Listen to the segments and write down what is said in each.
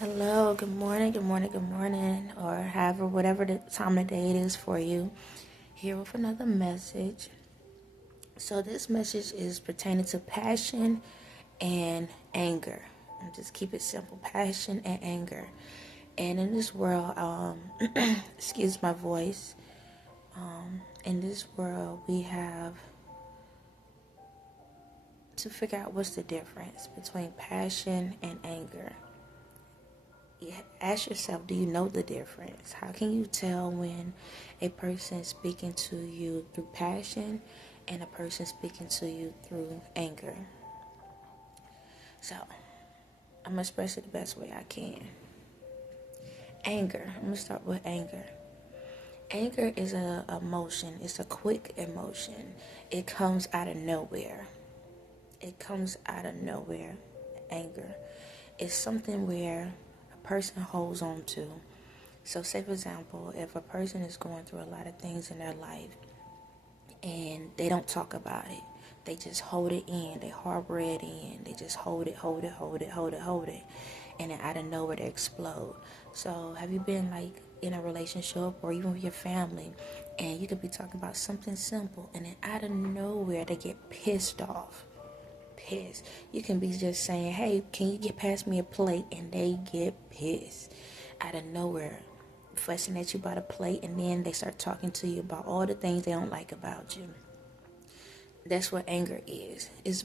Hello, good morning, or however, whatever the time of day it is for you. Here with another message. So, this message is pertaining to passion and anger. And just keep it simple, passion and anger. And in this world, excuse my voice, in this world, we have to figure out what's the difference between passion and anger. Ask yourself, do you know the difference? How can you tell when a person is speaking to you through passion and a person speaking to you through anger? So, I'm going to express it the best way I can. Anger. I'm going to start with anger. Anger is an emotion. It's a quick emotion. It comes out of nowhere. Anger. It's something where person holds on to. So say for example, if a person is going through a lot of things in their life and they don't talk about it, they just hold it in, they harbor it in, they just hold it, and then out of nowhere they explode. So have you been like in a relationship or even with your family and you could be talking about something simple and then out of nowhere they get pissed off? You can be just saying, hey, can you get past me a plate? And they get pissed out of nowhere, fussing at you about a plate, and then they start talking to you about all the things they don't like about you. That's what anger is. It's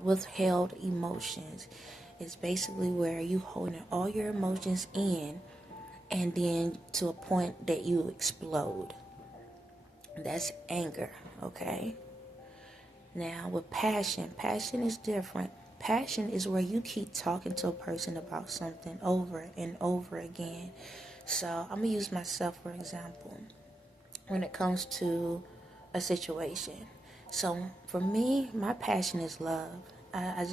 withheld emotions. It's basically where you holding all your emotions in, and then to a point that you explode. That's anger, okay? Now, with passion is different. Passion is where you keep talking to a person about something over and over again. So, I'm going to use myself for example when it comes to a situation. So, for me, my passion is love. I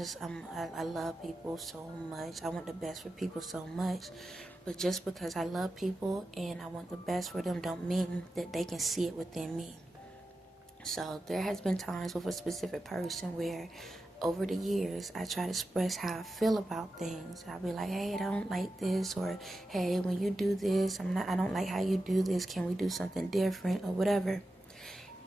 love people so much. I want the best for people so much. But just because I love people and I want the best for them don't mean that they can see it within me. So there has been times with a specific person where over the years I try to express how I feel about things. I'll be like, hey, I don't like this, or hey, when you do this, I don't like how you do this. Can we do something different or whatever?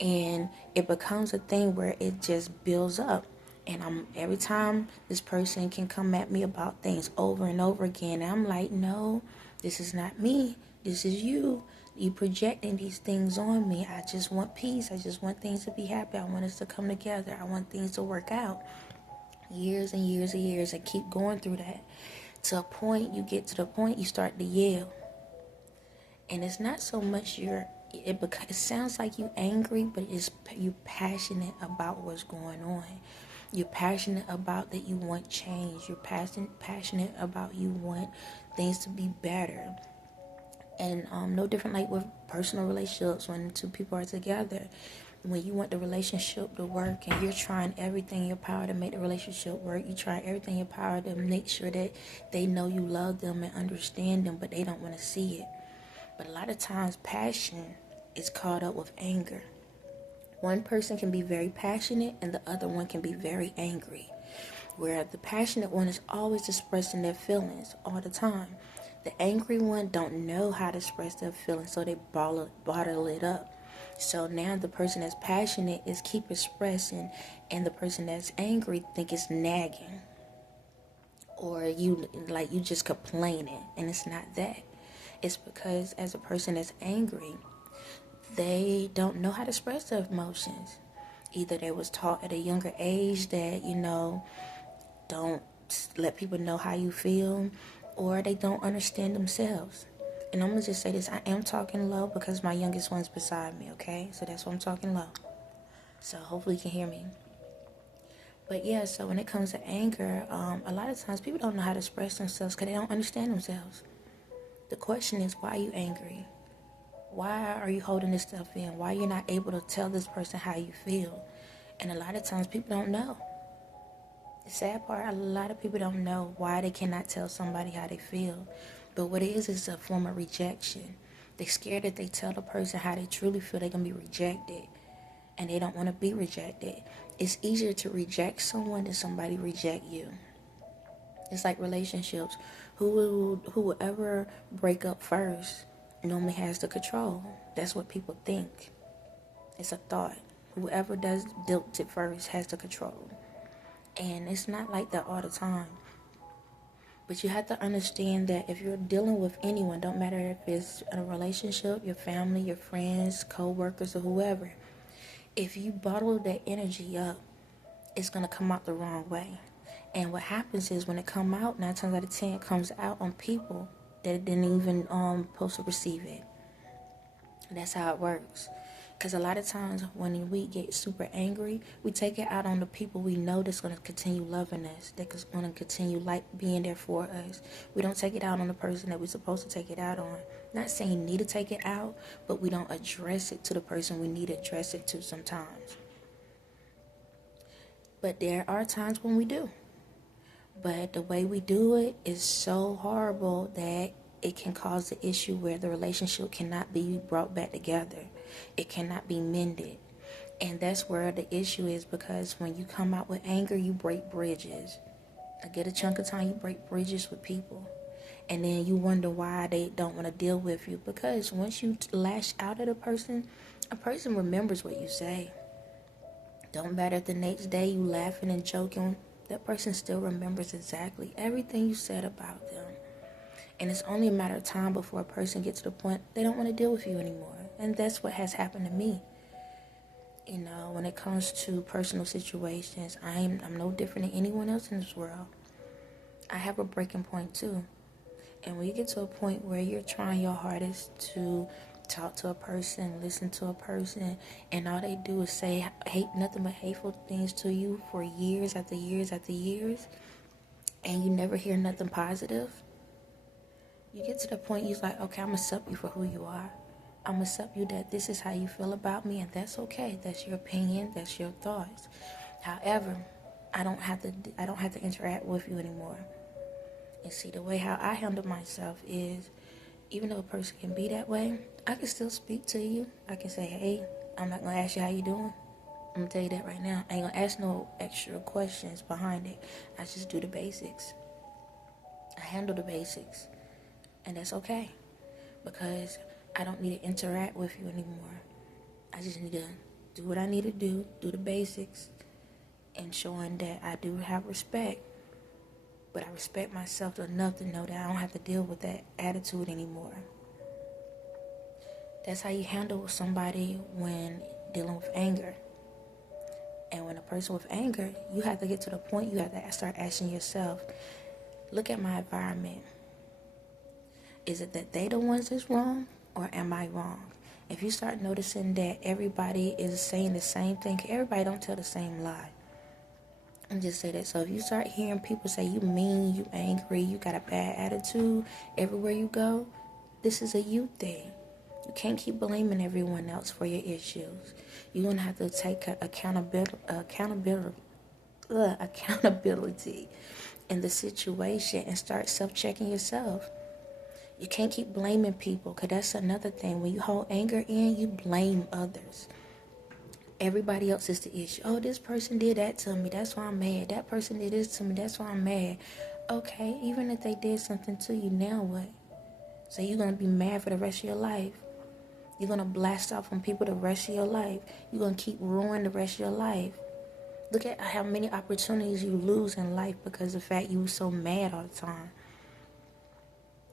And it becomes a thing where it just builds up. And every time this person can come at me about things over and over again, and I'm like, no, this is not me. This is you. You projecting these things on me. I just want peace. I just want things to be happy. I want us to come together. I want things to work out. Years and years and years, and keep going through that. To a point, you get to the point you start to yell. And it's not so much it sounds like you angry, but it's you passionate about what's going on. You're passionate about that you want change. You're passionate about you want things to be better. And no different like with personal relationships when two people are together. When you want the relationship to work and you're trying everything in your power to make the relationship work, you try everything in your power to make sure that they know you love them and understand them, but they don't want to see it. But a lot of times passion is caught up with anger. One person can be very passionate and the other one can be very angry. Where the passionate one is always expressing their feelings all the time. The angry one don't know how to express their feelings, so they bottle it up. So now the person that's passionate is keep expressing, and the person that's angry think it's nagging. Or you just complaining, and it's not that. It's because as a person that's angry, they don't know how to express their emotions. Either they was taught at a younger age that, don't let people know how you feel, or they don't understand themselves. And I'm going to just say this, I am talking low because my youngest one's beside me, okay? So that's why I'm talking low. So hopefully you can hear me. But yeah, so when it comes to anger, a lot of times people don't know how to express themselves because they don't understand themselves. The question is, why are you angry? Why are you holding this stuff in? Why are you not able to tell this person how you feel? And a lot of times people don't know. The sad part, a lot of people don't know why they cannot tell somebody how they feel. But what it is a form of rejection. They're scared that they tell the person how they truly feel, they're going to be rejected. And they don't want to be rejected. It's easier to reject someone than somebody reject you. It's like relationships. Who will ever break up first normally has the control. That's what people think. It's a thought. Whoever does dealt it first has the control. And it's not like that all the time. But you have to understand that if you're dealing with anyone, don't matter if it's a relationship, your family, your friends, co-workers, or whoever, if you bottle that energy up, it's going to come out the wrong way. And what happens is when it come out, 9 times out of 10, it comes out on people that didn't even supposed to receive it. And that's how it works. Because a lot of times when we get super angry, we take it out on the people we know that's going to continue loving us, that's going to continue being there for us. We don't take it out on the person that we're supposed to take it out on. Not saying you need to take it out, but we don't address it to the person we need to address it to sometimes. But there are times when we do. But the way we do it is so horrible that it can cause the issue where the relationship cannot be brought back together. It cannot be mended. And that's where the issue is, because when you come out with anger, you break bridges. I get a chunk of time, you break bridges with people. And then you wonder why they don't want to deal with you. Because once you lash out at a person remembers what you say. Don't matter if the next day you laughing and joking, that person still remembers exactly everything you said about them. And it's only a matter of time before a person gets to the point they don't want to deal with you anymore. And that's what has happened to me. You know, when it comes to personal situations, I'm no different than anyone else in this world. I have a breaking point too. And when you get to a point where you're trying your hardest to talk to a person, listen to a person, and all they do is say nothing but hateful things to you for years after years after years, and you never hear nothing positive, you get to the point you're like, okay, I'm going to accept you for who you are. I'm going to accept you that this is how you feel about me, and that's okay. That's your opinion. That's your thoughts. However, I don't have to interact with you anymore. And see, the way how I handle myself is, even though a person can be that way, I can still speak to you. I can say, hey, I'm not going to ask you how you doing. I'm going to tell you that right now. I ain't going to ask no extra questions behind it. I just do the basics. I handle the basics. And that's okay. Because I don't need to interact with you anymore. I just need to do what I need to do the basics, and showing that I do have respect. But I respect myself enough to know that I don't have to deal with that attitude anymore. That's how you handle somebody when dealing with anger. And when a person with anger, you have to get to the point you have to start asking yourself, look at my environment. Is it that they the ones that's wrong, or am I wrong? If you start noticing that everybody is saying the same thing, everybody don't tell the same lie. And just say that. So if you start hearing people say you mean, you angry, you got a bad attitude everywhere you go, this is a you thing. You can't keep blaming everyone else for your issues. You're going to have to take accountability in the situation and start self-checking yourself. You can't keep blaming people, because that's another thing. When you hold anger in, you blame others. Everybody else is the issue. Oh, this person did that to me, that's why I'm mad. That person did this to me, that's why I'm mad. Okay, even if they did something to you, now what? So you're going to be mad for the rest of your life. You're going to blast off on people the rest of your life. You're going to keep ruining the rest of your life. Look at how many opportunities you lose in life because of the fact you were so mad all the time.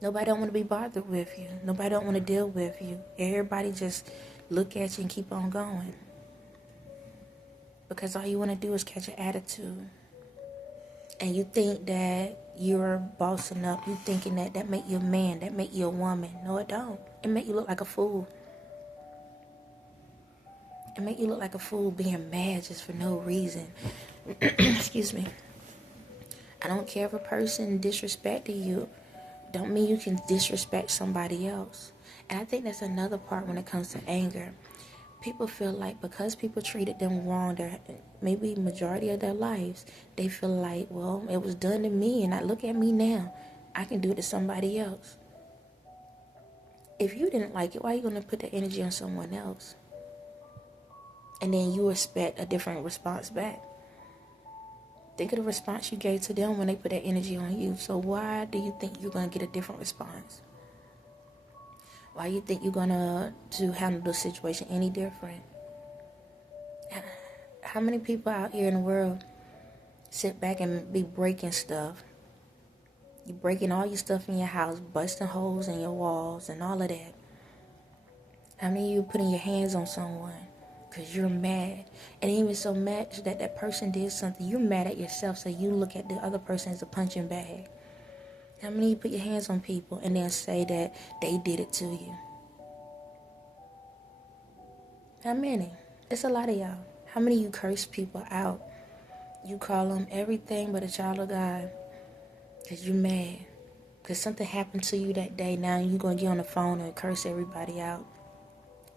Nobody don't want to be bothered with you. Nobody don't want to deal with you. Everybody just look at you and keep on going. Because all you want to do is catch an attitude. And you think that you're bossing up. You thinking that make you a man. That make you a woman. No, it don't. It make you look like a fool. It make you look like a fool being mad just for no reason. Excuse me. I don't care if a person disrespected you. Don't mean you can disrespect somebody else. And I think that's another part when it comes to anger. People feel like because people treated them wrong, maybe majority of their lives, they feel like, well, it was done to me, and I look at me now. I can do it to somebody else. If you didn't like it, why are you going to put the energy on someone else? And then you expect a different response back. Think of the response you gave to them when they put that energy on you. So why do you think you're going to get a different response? Why do you think you're going to handle the situation any different? How many people out here in the world sit back and be breaking stuff? You breaking all your stuff in your house, busting holes in your walls and all of that. How many of you putting your hands on someone because you're mad? And even so mad that that person did something, you're mad at yourself, so you look at the other person as a punching bag. How many of you put your hands on people and then say that they did it to you? How many? It's a lot of y'all. How many of you curse people out? You call them everything but a child of God because you're mad. Because something happened to you that day. Now you're going to get on the phone and curse everybody out.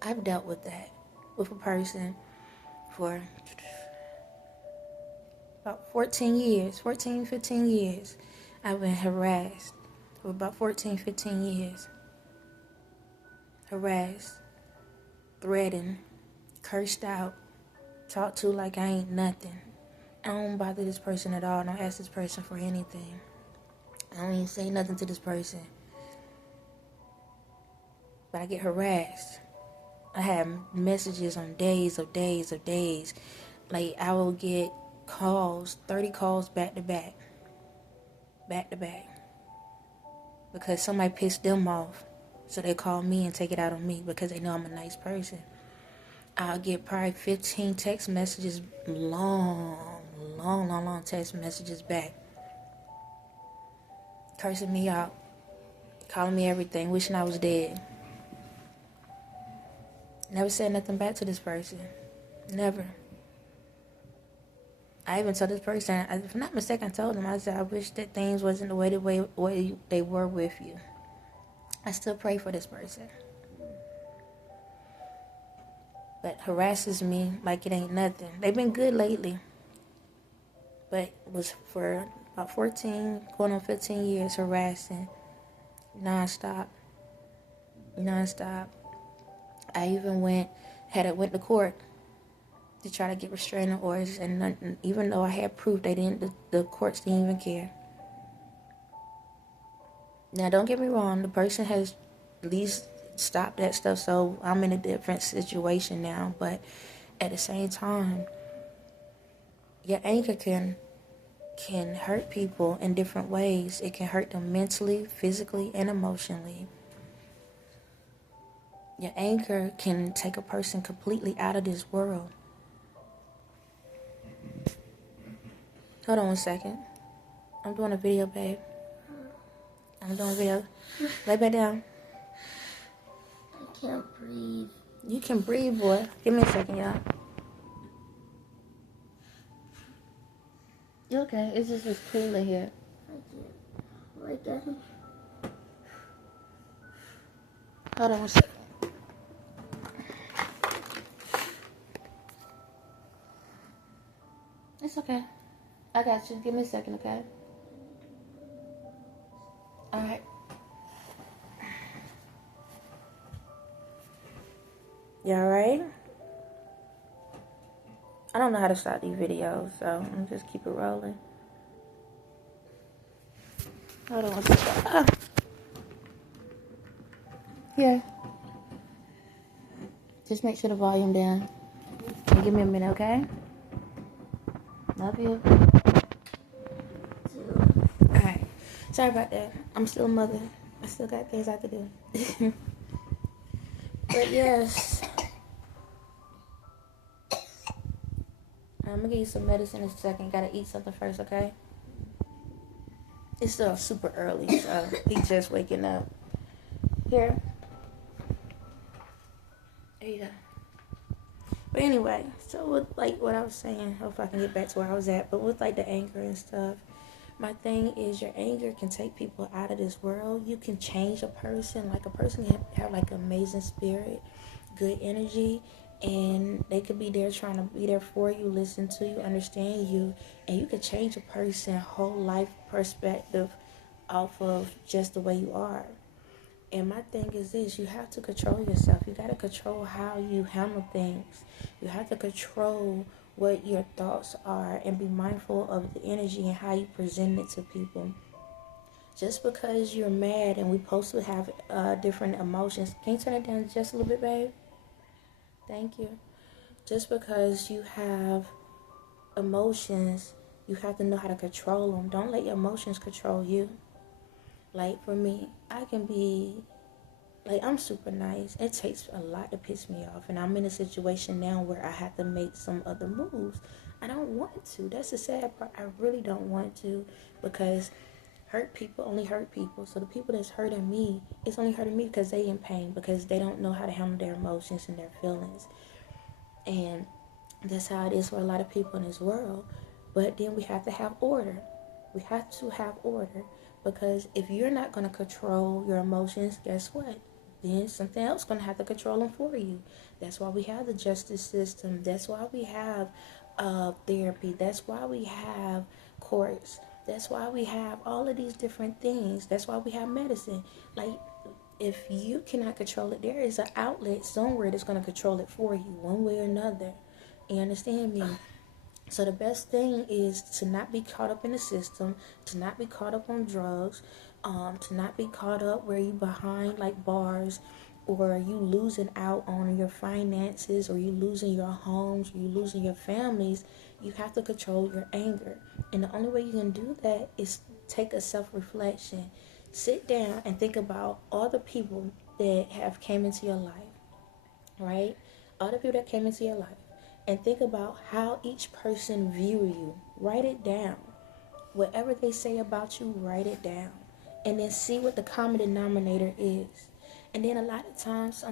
I've dealt with that with a person for about 15 years. I've been harassed for about 15 years. Harassed, threatened, cursed out, talked to like I ain't nothing. I don't bother this person at all. I don't ask this person for anything. I don't even say nothing to this person. But I get harassed. I have messages on days. Like, I will get calls, 30 calls back to back. Because somebody pissed them off. So they call me and take it out on me because they know I'm a nice person. I'll get probably 15 text messages, long text messages back. Cursing me out. Calling me everything. Wishing I was dead. Never said nothing back to this person. Never. I even told this person, if I'm not mistaken, I told him, I said, I wish that things wasn't the way they were with you. I still pray for this person. But harasses me like it ain't nothing. They've been good lately. But it was for about 14, going on 15 years, harassing. Non-stop. I even went to court to try to get restraining orders, and even though I had proof, the courts didn't even care. Now, don't get me wrong, the person has at least stopped that stuff, so I'm in a different situation now, but at the same time, your anger can hurt people in different ways. It can hurt them mentally, physically, and emotionally. Your anger can take a person completely out of this world. Hold on one second. I'm doing a video, babe. Lay back down. I can't breathe. You can breathe, boy. Give me a second, y'all. You okay? It's just as cool in here. I can't. Like that. Hold on one second. It's okay. I got you. Give me a second, okay? Alright. You alright? I don't know how to start these videos, so I'm gonna just keep it rolling. Hold on one second. Ah. Yeah. Just make sure the volume down. And give me a minute, okay? Love you. Alright. Sorry about that. I'm still a mother. I still got things I have to do. But yes. I'm gonna give you some medicine in a second. Gotta eat something first, okay? It's still super early, so he's just waking up. Here. There you go. But anyway, so with like what I was saying, hope I can get back to where I was at, but with like the anger and stuff, my thing is your anger can take people out of this world. You can change a person. Like a person can have like an amazing spirit, good energy, and they could be there trying to be there for you, listen to you, understand you, and you could change a person's whole life perspective off of just the way you are. And my thing is this, you have to control yourself. You got to control how you handle things. You have to control what your thoughts are and be mindful of the energy and how you present it to people. Just because you're mad and we're supposed to have different emotions. Can you turn it down just a little bit, babe? Thank you. Just because you have emotions, you have to know how to control them. Don't let your emotions control you. Like for me, I can be, like, I'm super nice. It takes a lot to piss me off. And I'm in a situation now where I have to make some other moves. I don't want to. That's the sad part. I really don't want to, because hurt people only hurt people. So the people that's hurting me, it's only hurting me because they in pain, because they don't know how to handle their emotions and their feelings. And that's how it is for a lot of people in this world. But then we have to have order. We have to have order, because if you're not going to control your emotions, guess what? Then something else going to have to control them for you. That's why we have the justice system. That's why we have therapy. That's why we have courts. That's why we have all of these different things. That's why we have medicine. Like, if you cannot control it, there is an outlet somewhere that's going to control it for you, one way or another. You understand me? So the best thing is to not be caught up in the system, to not be caught up on drugs, to not be caught up where you behind like bars, or you losing out on your finances, or you losing your homes, or you losing your families. You have to control your anger. And the only way you can do that is take a self-reflection. Sit down and think about all the people that have came into your life, right? All the people that came into your life. And think about how each person view you. Write it down. Whatever they say about you, write it down. And then see what the common denominator is. And then a lot of times,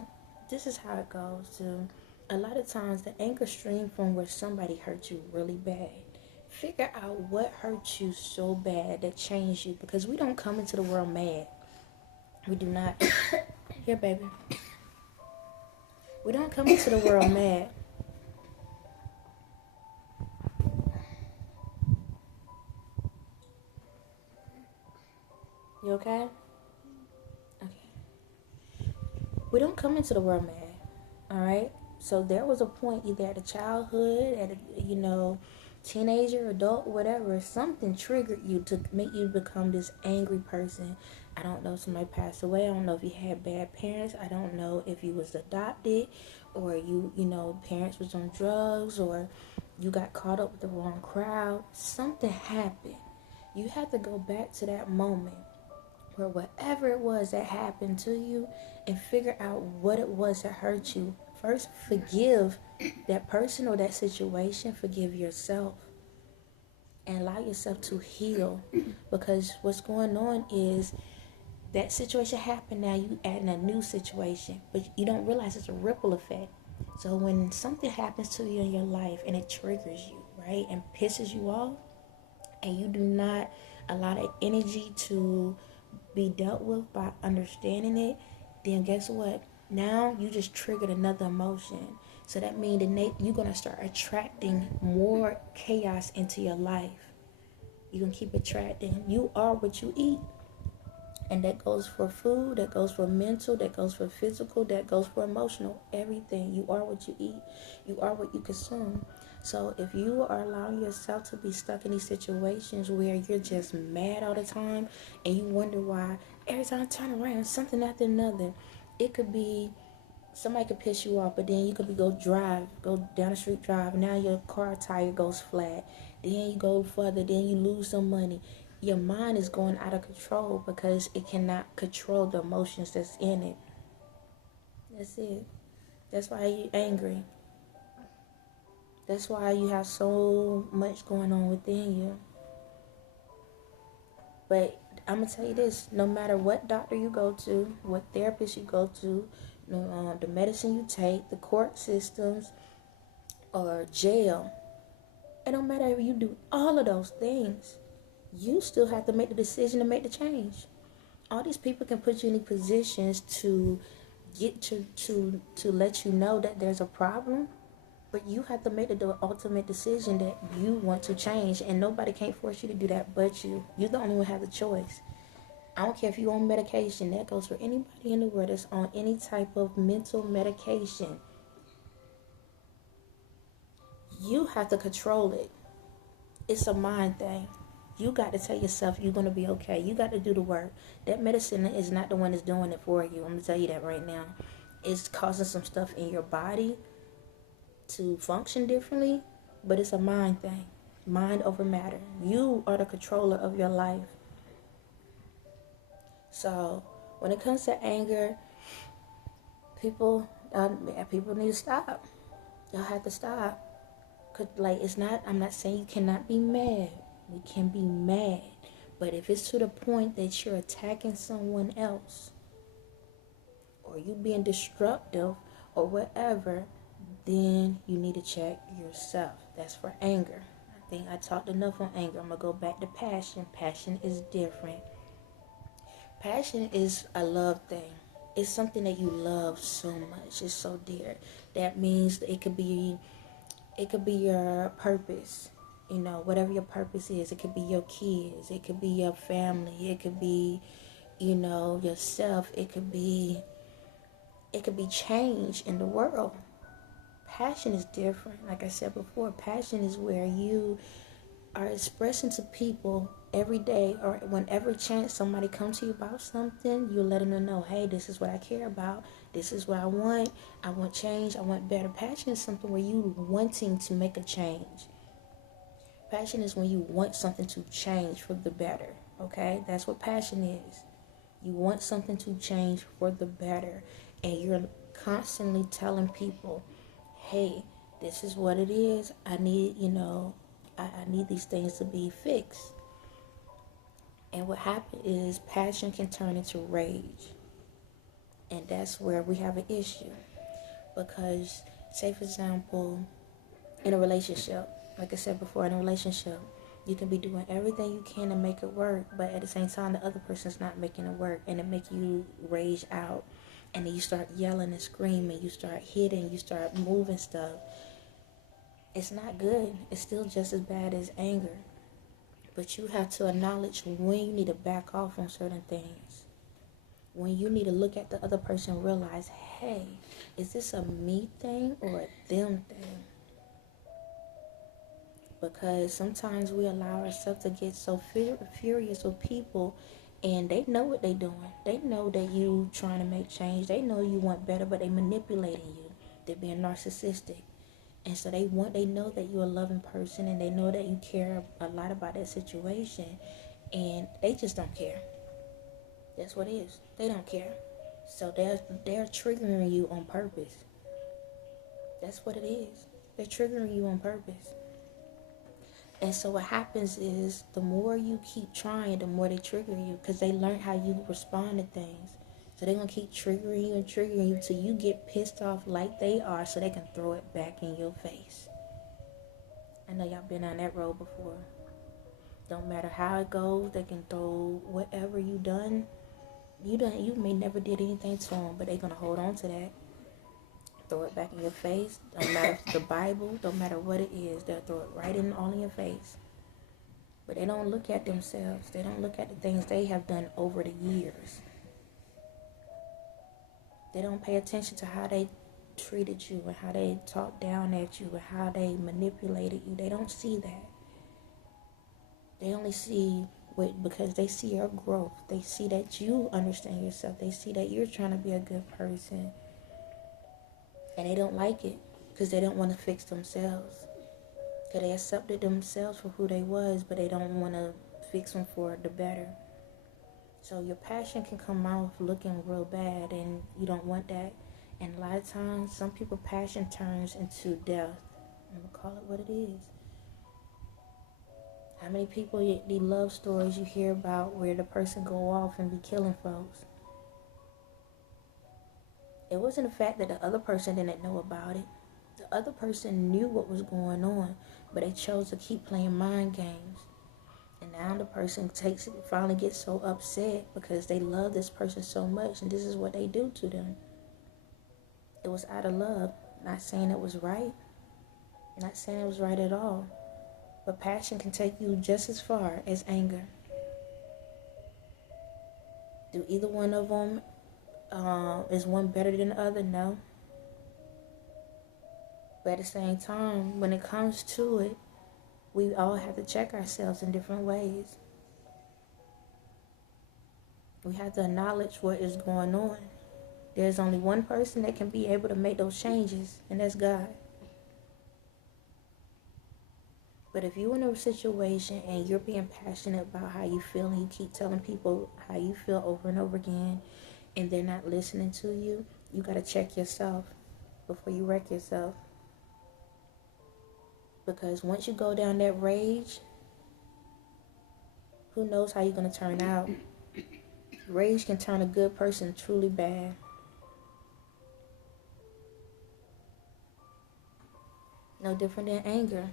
this is how it goes too. A lot of times the anger stream from where somebody hurt you really bad. Figure out what hurt you so bad that changed you. Because we don't come into the world mad. We do not. Here, baby. We don't come into the world mad. You okay? Okay. We don't come into the world mad. Alright? So there was a point, either at a childhood, at a, teenager, adult, whatever, something triggered you to make you become this angry person. I don't know if somebody passed away. I don't know if you had bad parents. I don't know if you was adopted, or parents was on drugs, or you got caught up with the wrong crowd. Something happened. You have to go back to that moment where whatever it was that happened to you, and figure out what it was that hurt you. First, forgive that person or that situation. Forgive yourself. And allow yourself to heal. Because what's going on is that situation happened, now you add in a new situation. But you don't realize it's a ripple effect. So when something happens to you in your life and it triggers you, right, and pisses you off, and you do not allow that energy to be dealt with by understanding it, then guess what? Now you just triggered another emotion. So that means you're going to start attracting more chaos into your life. You're going to keep attracting. You are what you eat. And that goes for food, that goes for mental, that goes for physical, that goes for emotional, everything. You are what you eat. You are what you consume. So if you are allowing yourself to be stuck in these situations where you're just mad all the time, and you wonder why every time I turn around, something after another. It could be somebody could piss you off, but then you could go down the street, drive. Now your car tire goes flat. Then you go further, then you lose some money. Your mind is going out of control because it cannot control the emotions that's in it. That's it. That's why you're angry. That's why you have so much going on within you. But I'm going to tell you this. No matter what doctor you go to, what therapist you go to, the medicine you take, the court systems, or jail, it don't matter if you do all of those things. You still have to make the decision to make the change. All these people can put you in positions to get to let you know that there's a problem. But you have to make the ultimate decision that you want to change. And nobody can't force you to do that but you. You're the only one who has the choice. I don't care if you're on medication. That goes for anybody in the world that's on any type of mental medication. you have to control it. It's a mind thing. You got to tell yourself you're going to be okay. You got to do the work. That medicine is not the one that's doing it for you. I'm going to tell you that right now. It's causing some stuff in your body to function differently, but it's a mind thing. Mind over matter. You are the controller of your life. So when it comes to anger, people need to stop. Y'all have to stop. I'm not saying you cannot be mad. We can be mad. But if it's to the point that you're attacking someone else, or you being destructive, or whatever, then you need to check yourself. That's for anger. I think I talked enough on anger. I'm going to go back to passion. Passion is different. Passion is a love thing. It's something that you love so much. It's so dear. That means it could be your purpose. You know, whatever your purpose is. It could be your kids. It could be your family. It could be, you know, yourself. It could be change in the world. Passion is different. Like I said before, passion is where you are expressing to people every day, or whenever chance somebody comes to you about something, you let them know, hey, this is what I care about. This is what I want. I want change. I want better. Passion is something where you wanting to make a change. Passion is when you want something to change for the better. Okay? That's what passion is. You want something to change for the better. And you're constantly telling people, hey, this is what it is. I need, I need these things to be fixed. And what happens is passion can turn into rage. And that's where we have an issue. Because, say for example, in a relationship, like I said before, in a relationship, you can be doing everything you can to make it work, but at the same time, the other person's not making it work, and it makes you rage out. And then you start yelling and screaming, you start hitting, you start moving stuff. It's not good. It's still just as bad as anger. But you have to acknowledge when you need to back off on certain things. When you need to look at the other person and realize, hey, is this a me thing or a them thing? Because sometimes we allow ourselves to get so furious with people, and they know what they're doing. They know that you trying to make change. They know you want better, but they manipulating you. They're being narcissistic. And so they know that you're a loving person, and they know that you care a lot about that situation, and they just don't care. That's what it is. They don't care. So they're triggering you on purpose. That's what it is. They're triggering you on purpose. And so what happens is the more you keep trying, the more they trigger you, because they learn how you respond to things. So they're going to keep triggering you till you get pissed off like they are, so they can throw it back in your face. I know y'all been on that road before. Don't matter how it goes, they can throw whatever you done. You may never did anything to them, but they're going to hold on to that. Throw it back in your face. Don't matter if it's the Bible, don't matter what it is, they'll throw it right in all in your face. But they don't look at themselves. They don't look at the things they have done over the years. They don't pay attention to how they treated you and how they talked down at you and how they manipulated you. They don't see that. They only see because they see your growth. They see that you understand yourself. They see that you're trying to be a good person. And they don't like it because they don't want to fix themselves. Because they accepted themselves for who they was, but they don't want to fix them for the better. So your passion can come out looking real bad, and you don't want that. And a lot of times, some people's passion turns into death. I'm going to call it what it is. How many people, the love stories you hear about where the person go off and be killing folks? It wasn't the fact that the other person didn't know about it. The other person knew what was going on, but they chose to keep playing mind games. And now the person finally gets so upset because they love this person so much, and this is what they do to them. It was out of love. Not saying it was right. Not saying it was right at all. But passion can take you just as far as anger. Do either one of them is one better than the other? No. But at the same time, when it comes to it, we all have to check ourselves in different ways. We have to acknowledge what is going on. There's only one person that can be able to make those changes, and that's God. But if you're in a situation and you're being passionate about how you feel and you keep telling people how you feel over and over again and they're not listening to you, you got to check yourself before you wreck yourself. Because once you go down that rage, who knows how you're going to turn out. Rage can turn a good person truly bad. No different than anger.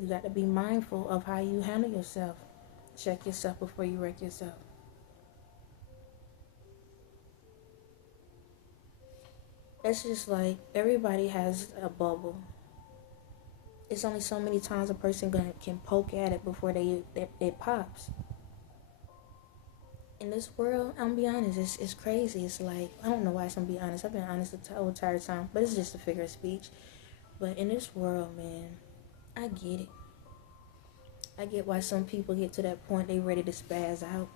You got to be mindful of how you handle yourself. Check yourself before you wreck yourself. It's just like everybody has a bubble. It's only so many times a person can poke at it before it pops. In this world, I'm gonna be honest, it's crazy. It's like, I don't know why I'm gonna be honest. I've been honest the whole entire time, but it's just a figure of speech. But in this world, man, I get it. I get why some people get to that point they ready to spaz out.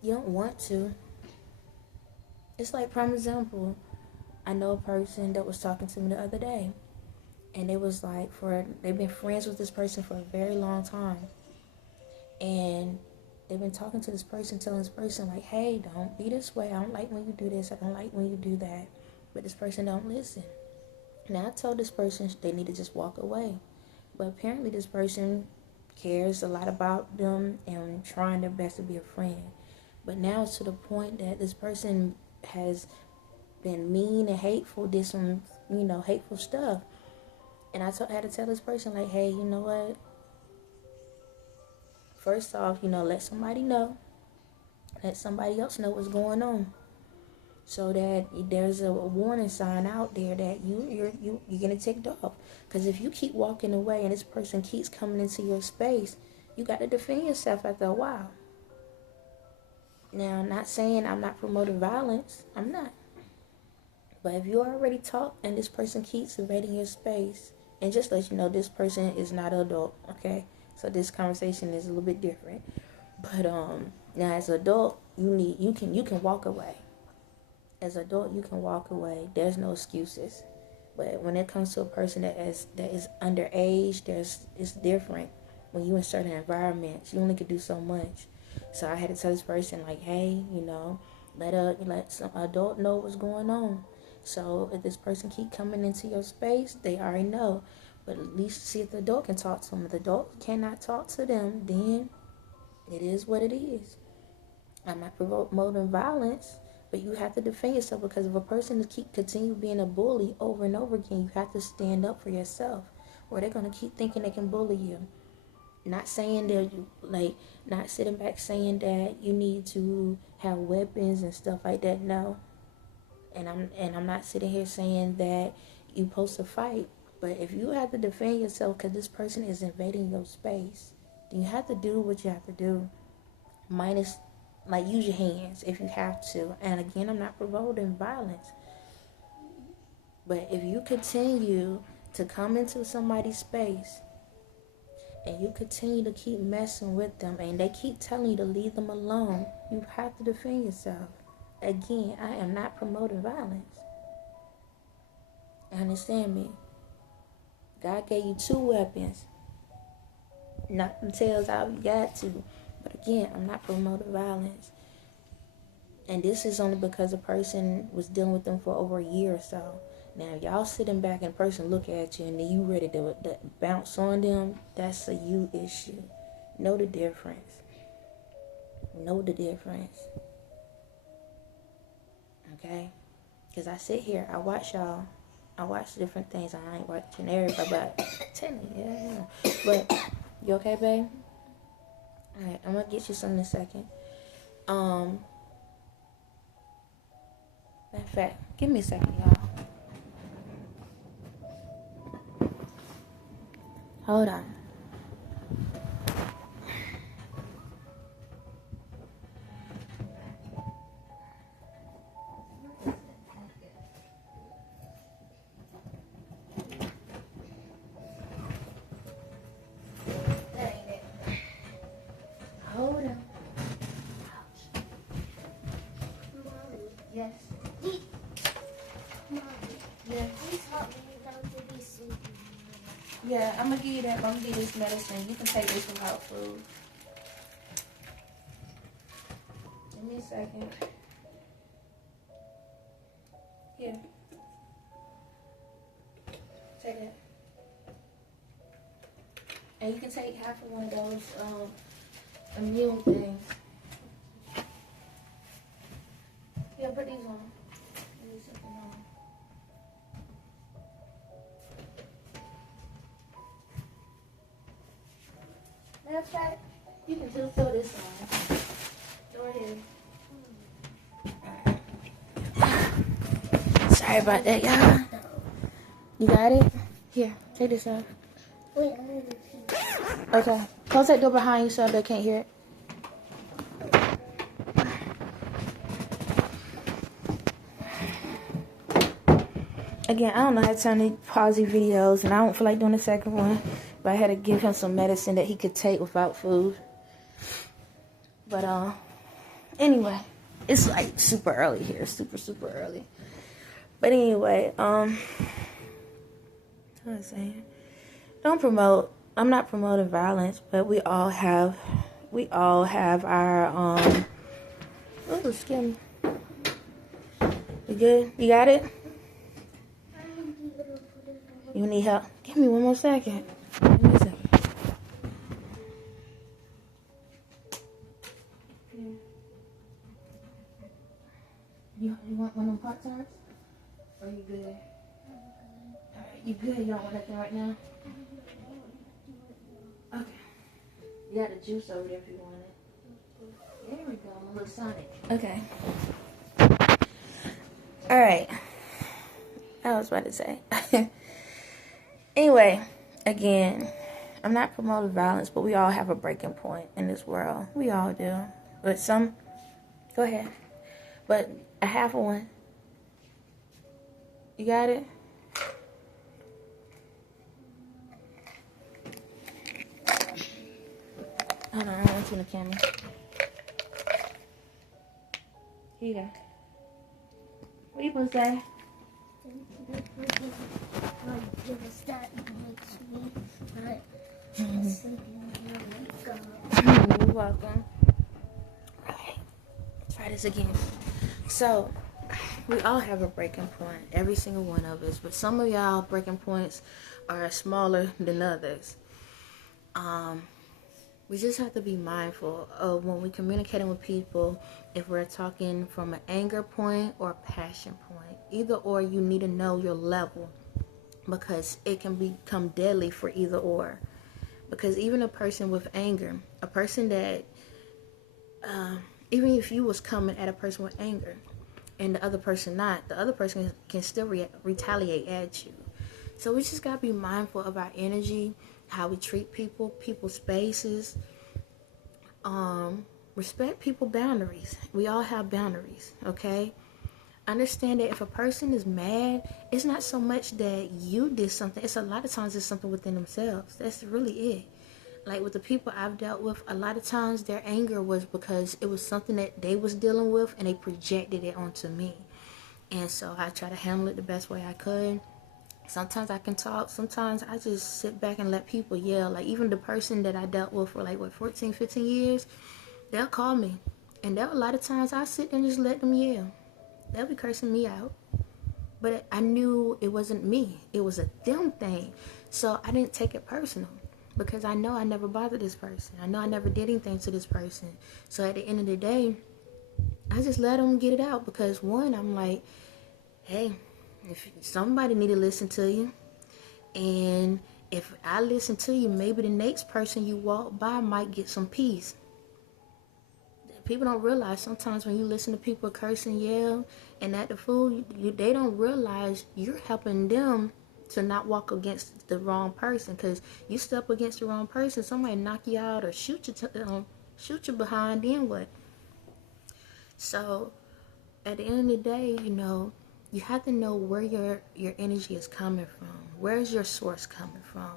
You don't want to. It's like, prime example, I know a person that was talking to me the other day, and it was like, they've been friends with this person for a very long time, and they've been talking to this person, telling this person like, hey, don't be this way. I don't like when you do this. I don't like when you do that. But this person don't listen. Now I told this person they need to just walk away. But apparently this person cares a lot about them and trying their best to be a friend. But now it's to the point that this person has been mean and hateful, did some, hateful stuff. And I had to tell this person like, hey, you know what? First off, let somebody know. Let somebody else know what's going on. So that there's a warning sign out there that you're getting ticked off. Because if you keep walking away and this person keeps coming into your space, you got to defend yourself after a while. Now, I'm not saying I'm not promoting violence. I'm not. But if you already talked and this person keeps invading your space, and just let you know, this person is not an adult, okay? So this conversation is a little bit different. But now as an adult, you can walk away. As an adult, you can walk away. There's no excuses. But when it comes to a person that is underage, it's different. When you in certain environments, you only can do so much. So I had to tell this person like, hey, let some adult know what's going on. So if this person keep coming into your space, they already know. But at least see if the adult can talk to them. If the adult cannot talk to them, then it is what it is. I'm not promoting violence, but you have to defend yourself, because if a person continue being a bully over and over again, you have to stand up for yourself, or they're gonna keep thinking they can bully you. Not saying that not sitting back saying that you need to have weapons and stuff like that. No. And I'm not sitting here saying that you're supposed to fight. But if you have to defend yourself because this person is invading your space, then you have to do what you have to do. Minus, use your hands if you have to. And again, I'm not promoting violence. But if you continue to come into somebody's space and you continue to keep messing with them and they keep telling you to leave them alone, you have to defend yourself. Again, I am not promoting violence. Understand me? God gave you 2 weapons. Knock them tails out, you got to. But again, I'm not promoting violence. And this is only because a person was dealing with them for over a year or so. Now, y'all sitting back and a person look at you and then you ready to bounce on them, that's a you issue. Know the difference. Know the difference. Okay? Because I sit here, I watch y'all. I watch different things. I ain't watching everybody, but technically, yeah. But, you okay, babe? Alright, I'm going to get you something in a second. Matter of fact, give me a second, y'all. Hold on. Yes. Mom, Yeah. please help me not to be sleepy. Yeah, I'm gonna give you that. I'm gonna give you this medicine. You can take this without food. Give me a second. Here. Take it. And you can take half of one of those immune things. Yeah, put these on. Put these on. Matter of fact, you can just throw this on. Go ahead. Sorry about that, y'all. You got it? Here, take this off. Wait, I need to pee. Okay. Close that door behind you so they can't hear it. Again, I don't know how to turn these pause these videos, and I don't feel like doing the second one. But I had to give him some medicine that he could take without food. But anyway, it's like super early here, super early. But anyway, what was I saying? Don't promote. I'm not promoting violence, but we all have our oh, excuse me. You good? You got it? You need help? Give me one more second. Give me a second. You want one of them Pop-Tarts? Or you good? Alright, you good? You don't want nothing right now? Okay. You got the juice over there if you want it. There we go, my little Sonic. Okay. Alright. I was about to say. Anyway, again, I'm not promoting violence, but we all have a breaking point in this world. We all do. But some, go ahead. But a half of one. You got it? Hold on, I want you in the camera. Here you go. What you supposed to say? You're welcome. Alright, try this again. So, we all have a breaking point, every single one of us, but some of y'all breaking points are smaller than others. We just have to be mindful of when we're communicating with people, if we're talking from an anger point or a passion point. Either or, you need to know your level, because it can become deadly for either or. Because even a person with anger, a person that, even if you was coming at a person with anger and the other person not, the other person can still retaliate at you. So we just got to be mindful of our energy, how we treat people, people's spaces, respect people's boundaries. We all have boundaries, okay? Understand that if a person is mad, it's not so much that you did something. It's a lot of times it's something within themselves. That's really it. Like with the people I've dealt with, a lot of times their anger was because it was something that they was dealing with and they projected it onto me. And so I try to handle it the best way I could. Sometimes I can talk. Sometimes I just sit back and let people yell. Like even the person that I dealt with for like, 14, 15 years, they'll call me. And there were a lot of times I sit and just let them yell. They'll be cursing me out. But I knew it wasn't me. It was a them thing. So I didn't take it personal. Because I know I never bothered this person. I know I never did anything to this person. So at the end of the day, I just let them get it out. Because one, I'm like, hey, if somebody need to listen to you. And if I listen to you, maybe the next person you walk by might get some peace. People don't realize sometimes when you listen to people curse and yell and act the fool, they don't realize you're helping them to not walk against the wrong person. Because you step against the wrong person, somebody knock you out or shoot you behind, then what? So at the end of the day, you have to know where your energy is coming from. Where's your source coming from?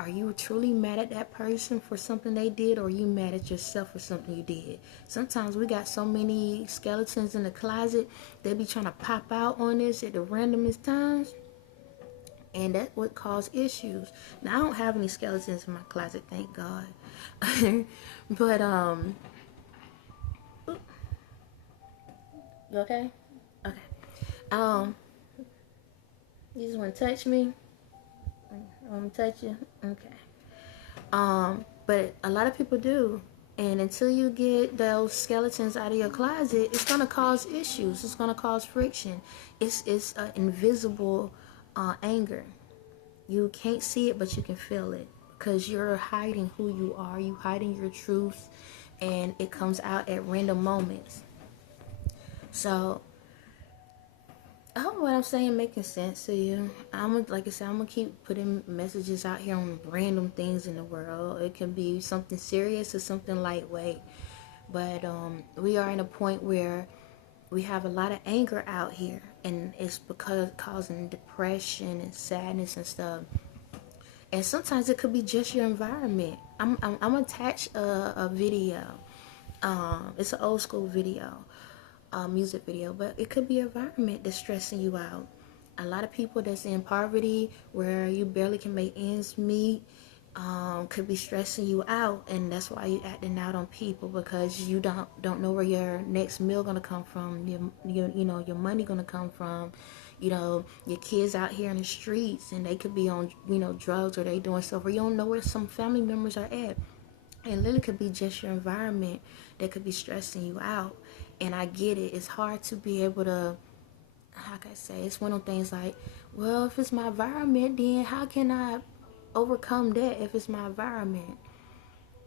Are you truly mad at that person for something they did, or are you mad at yourself for something you did? Sometimes we got so many skeletons in the closet, they be trying to pop out on us at the randomest times, and that's what caused issues. Now, I don't have any skeletons in my closet, thank God. But you okay? Okay. You just want to touch me? I want to touch you? Okay. But a lot of people do. And until you get those skeletons out of your closet, it's going to cause issues. It's going to cause friction. It's invisible anger. You can't see it, but you can feel it. Because you're hiding who you are. You hiding your truth. And it comes out at random moments. So, I hope what I'm saying making sense to you. Like I said, I'm gonna keep putting messages out here on random things in the world. It can be something serious or something lightweight. But we are in a point where we have a lot of anger out here, and it's because causing depression and sadness and stuff. And sometimes it could be just your environment. I'm gonna attach a video. It's an old school video. Music video, but it could be environment that's stressing you out. A lot of people that's in poverty where you barely can make ends meet could be stressing you out, and that's why you acting out on people, because you don't know where your next meal gonna come from, your money gonna come from. Your kids out here in the streets, and they could be on drugs, or they doing stuff, or you don't know where some family members are at. And literally could be just your environment that could be stressing you out. And I get it. It's hard to be able to, how can I say, it's one of those things like, well, if it's my environment, then how can I overcome that if it's my environment?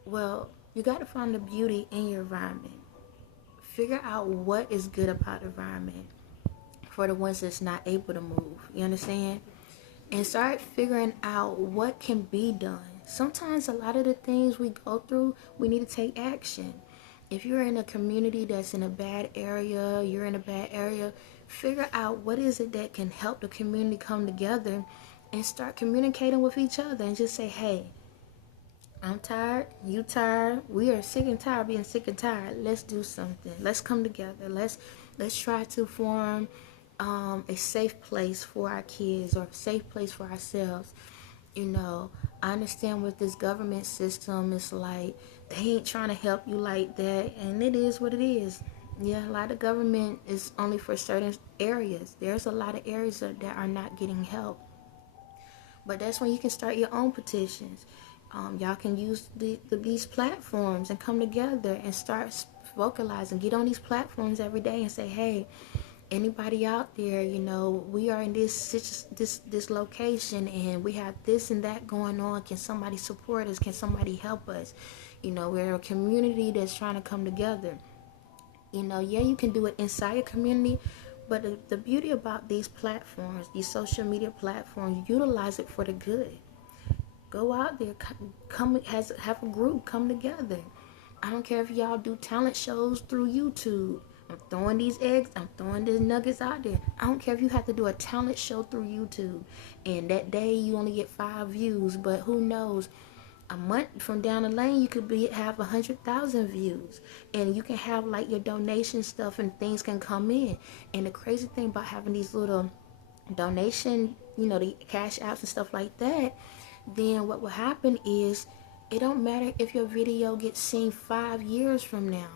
Well, you got to find the beauty in your environment. Figure out what is good about the environment for the ones that's not able to move. You understand? And start figuring out what can be done. Sometimes a lot of the things we go through, we need to take action. If you're in a community that's in a bad area, figure out what is it that can help the community come together, and start communicating with each other, and just say, hey, I'm tired, you tired, we are sick and tired of being sick and tired. Let's do something. Let's come together. Let's try to form a safe place for our kids, or a safe place for ourselves. I understand with this government system, it's like they ain't trying to help you like that, and it is what it is. Yeah, a lot of government is only for certain areas. There's a lot of areas that are not getting help. But that's when you can start your own petitions. Y'all can use these platforms and come together and start vocalizing. Get on these platforms every day and say, hey, anybody out there, we are in this location, and we have this and that going on. Can somebody support us? Can somebody help us? We're a community that's trying to come together. Yeah, you can do it inside your community, but the beauty about these platforms, these social media platforms, utilize it for the good. Go out there, have a group, come together. I don't care if y'all do talent shows through YouTube. I'm throwing these eggs, I'm throwing these nuggets out there. I don't care if you have to do a talent show through YouTube, and that day you only get 5 views, but who knows, a month from down the lane you could have 100,000 views, and you can have like your donation stuff, and things can come in. And the crazy thing about having these little donation, the cash apps and stuff like that, then what will happen is, it don't matter if your video gets seen 5 years from now.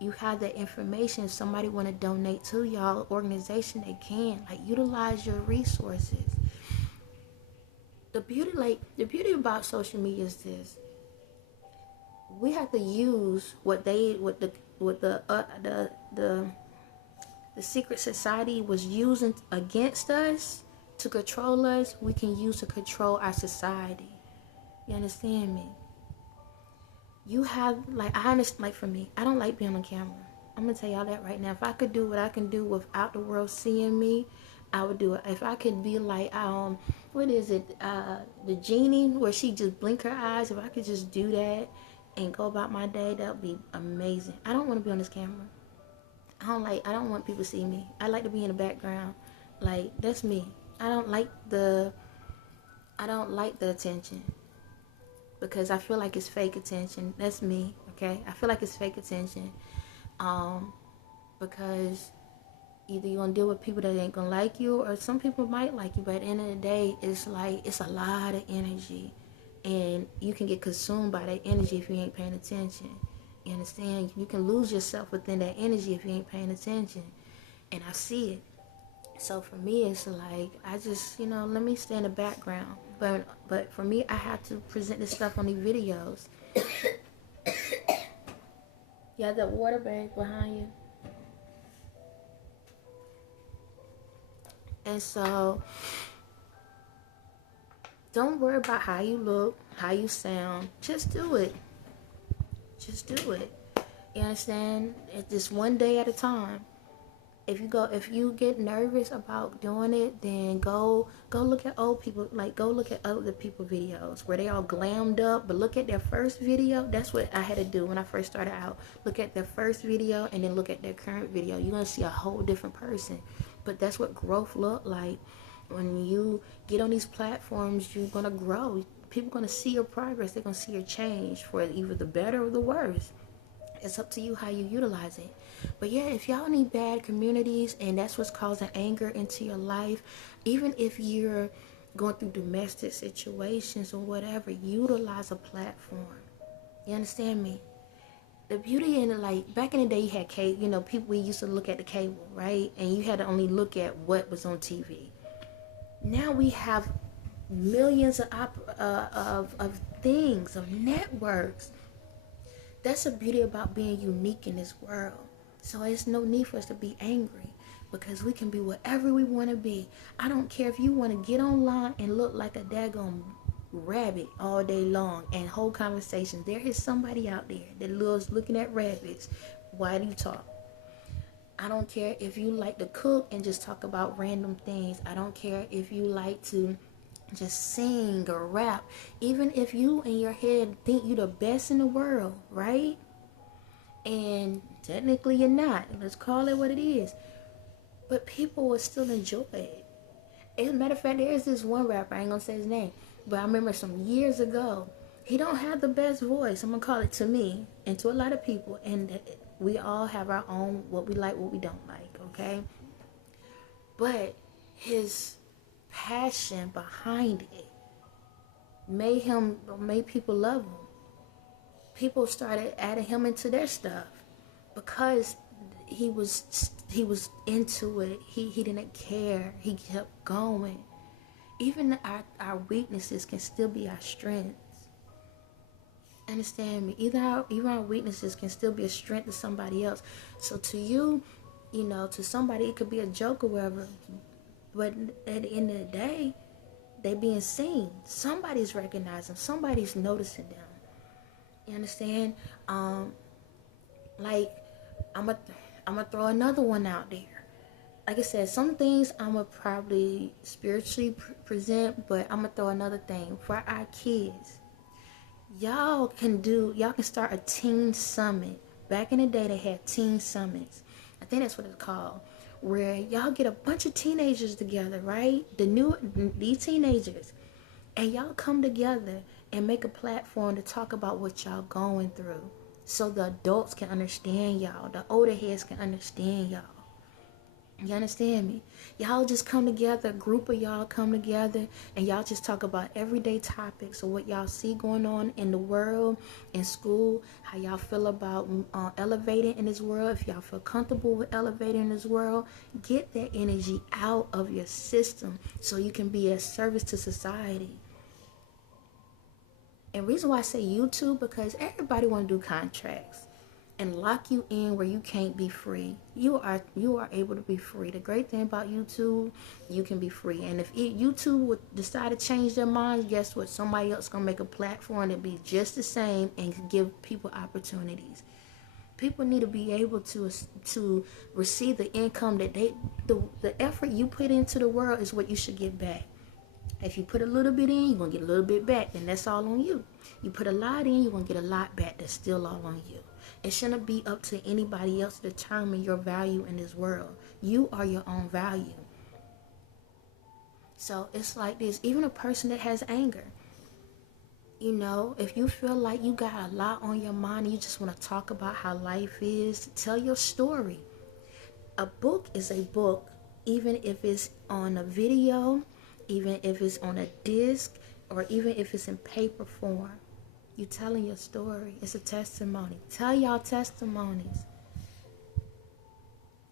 You have that information. If somebody want to donate to y'all organization, they can. Utilize your resources. The beauty about social media is this: we have to use what the secret society was using against us to control us. We can use to control our society. You understand me? You have, I understand, for me, I don't like being on camera. I'm going to tell y'all that right now. If I could do what I can do without the world seeing me, I would do it. If I could be like, what is it, the genie, where she just blink her eyes, if I could just do that and go about my day, that would be amazing. I don't want to be on this camera. I don't want people to see me. I like to be in the background. That's me. I don't like the attention. because I feel like it's fake attention. That's me, okay? I feel like it's fake attention. Because either you're gonna deal with people that ain't gonna like you, or some people might like you, but at the end of the day, it's like, it's a lot of energy, and you can get consumed by that energy if you ain't paying attention. You understand? You can lose yourself within that energy if you ain't paying attention, and I see it. So for me, it's like, I just, let me stay in the background. But for me, I have to present this stuff on these videos. You have that water bag behind you. And so, don't worry about how you look, how you sound. Just do it. Just do it. You understand? It's just one day at a time. If you get nervous about doing it, then go look at old people, like go look at other people videos where they all glammed up, but look at their first video. That's what I had to do when I first started out. Look at their first video and then look at their current video. You're gonna see a whole different person. But that's what growth look like. When you get on these platforms, you're gonna grow. People gonna see your progress. They're gonna see your change for either the better or the worse. It's up to you how you utilize it. But yeah, if y'all need bad communities and that's what's causing anger into your life, even if you're going through domestic situations or whatever, utilize a platform. You understand me? The beauty in it, like back in the day, you had cable. People, we used to look at the cable, right? And you had to only look at what was on TV. Now we have millions of things, of networks. That's the beauty about being unique in this world. So it's no need for us to be angry, because we can be whatever we want to be. I don't care if you want to get online and look like a daggone rabbit all day long and hold conversations. There is somebody out there that loves looking at rabbits. Why do you talk? I don't care if you like to cook and just talk about random things. I don't care if you like to just sing or rap. Even if you in your head think you the best in the world, right? And technically you're not. Let's call it what it is. But people will still enjoy it. As a matter of fact, there's this one rapper, I ain't gonna say his name, but I remember some years ago, he don't have the best voice. I'm gonna call it, to me and to a lot of people. And we all have our own, what we like, what we don't like, okay? But his passion behind it made people love him. People started adding him into their stuff because he was into it. He didn't care. He kept going. Even our weaknesses can still be our strengths. Understand me? Even our weaknesses can still be a strength to somebody else. So to you, to somebody it could be a joke or whatever, but at the end of the day, they being seen. Somebody's recognizing. Somebody's noticing them. You understand? Like I'm gonna throw another one out there. Like I said, some things I'm gonna probably spiritually present, but I'm gonna throw another thing for our kids. Y'all can start a teen summit. Back in the day, they had teen summits. I think that's what it's called. Where y'all get a bunch of teenagers together, right? These teenagers, and y'all come together and make a platform to talk about what y'all going through, so the adults can understand y'all, the older heads can understand y'all. You understand me? Y'all just come together, a group of y'all come together, and y'all just talk about everyday topics of what y'all see going on in the world, in school, how y'all feel about elevating in this world, if y'all feel comfortable with elevating in this world. Get that energy out of your system so you can be a service to society. And reason why I say YouTube, because everybody want to do contracts and lock you in where you can't be free. You are able to be free. The great thing about YouTube, you can be free. And if YouTube would decide to change their minds, guess what? Somebody else gonna make a platform that be just the same and give people opportunities. People need to be able to receive the income that the effort you put into the world is what you should get back. If you put a little bit in, you're going to get a little bit back, then that's all on you. You put a lot in, you're going to get a lot back, that's still all on you. It shouldn't be up to anybody else to determine your value in this world. You are your own value. So it's like this, even a person that has anger, You know, if you feel like you got a lot on your mind and you just want to talk about how life is, tell your story. A book is a book, even if it's on a video, even if it's on a disc, or even if it's in paper form. You telling your story. It's a testimony. Tell y'all testimonies.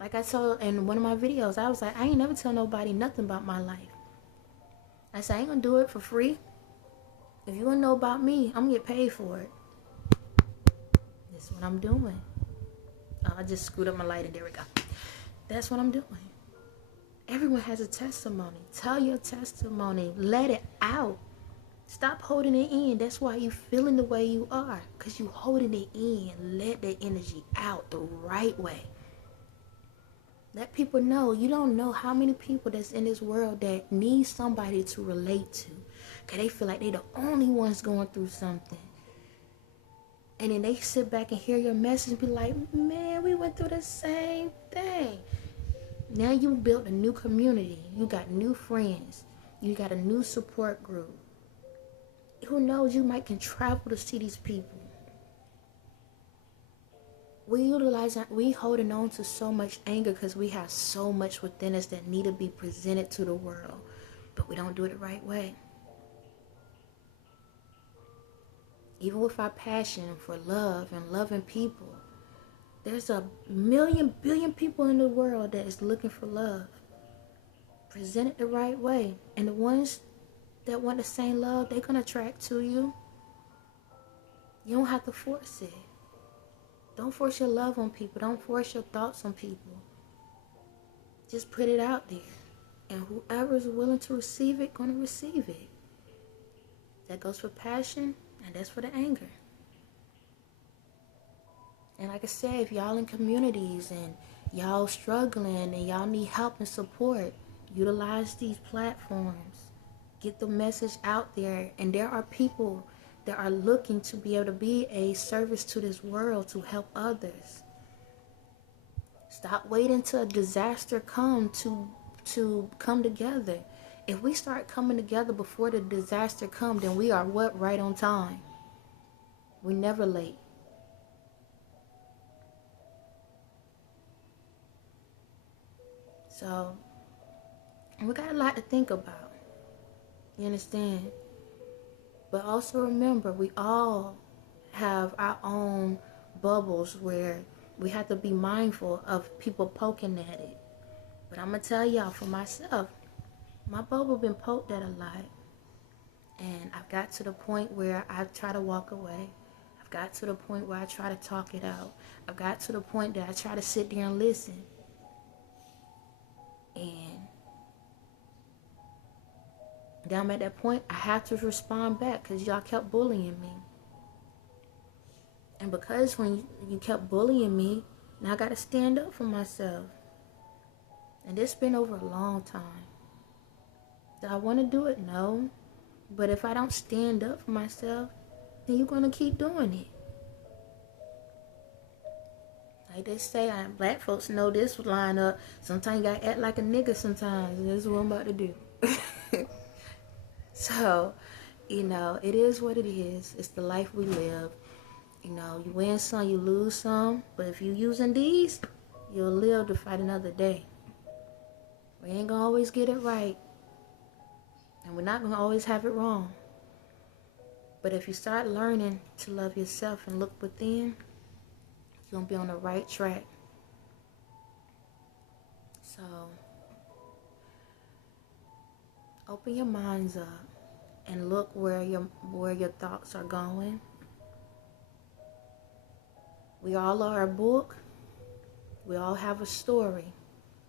Like I told in one of my videos, I was like, I ain't never tell nobody nothing about my life. I said, I ain't gonna do it for free. If you wanna know about me, I'm gonna get paid for it. That's what I'm doing. Oh, I just screwed up my lighting. There we go. That's what I'm doing. Everyone has a testimony. Tell your testimony. Let it out. Stop holding it in. That's why you feeling the way you are. Because you holding it in. Let the energy out the right way. Let people know. You don't know how many people that's in this world that need somebody to relate to. Because they feel like they the only ones going through something. And then they sit back and hear your message and be like, man, we went through the same thing. Now you built a new community. You got new friends. You got a new support group. Who knows, you might can travel to see these people. We holding on to so much anger because we have so much within us that need to be presented to the world. But we don't do it the right way. Even with our passion for love and loving people, there's a billion people in the world that is looking for love. Present it the right way. And the ones that want the same love, they're going to attract to you. You don't have to force it. Don't force your love on people. Don't force your thoughts on people. Just put it out there. And whoever's willing to receive it, going to receive it. That goes for passion, and that's for the anger. And like I said, if y'all in communities and y'all struggling and y'all need help and support, utilize these platforms. Get the message out there. And there are people that are looking to be able to be a service to this world to help others. Stop waiting till a disaster come to come together. If we start coming together before the disaster come, then we are what? Right on time. We never late. So, we got a lot to think about. You understand? But also remember, we all have our own bubbles where we have to be mindful of people poking at it. But I'm going to tell y'all for myself, my bubble been poked at a lot. And I've got to the point where I try to walk away. I've got to the point where I try to talk it out. I've got to the point that I try to sit there and listen. And then I'm at that point, I have to respond back because y'all kept bullying me. And because when you kept bullying me, now I got to stand up for myself. And this been over a long time. Do I want to do it? No. But if I don't stand up for myself, then you're going to keep doing it. Like they say, black folks know this line up. Sometimes you got to act like a nigga sometimes. And this is what I'm about to do. So, you know, it is what it is. It's the life we live. You know, you win some, you lose some. But if you're using these, you'll live to fight another day. We ain't going to always get it right. And we're not going to always have it wrong. But if you start learning to love yourself and look within, you're going to be on the right track. So, open your minds up and look where your thoughts are going. We all are a book. We all have a story.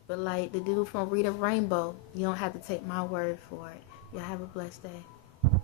But like the dude from Read a Rainbow, you don't have to take my word for it. Y'all have a blessed day.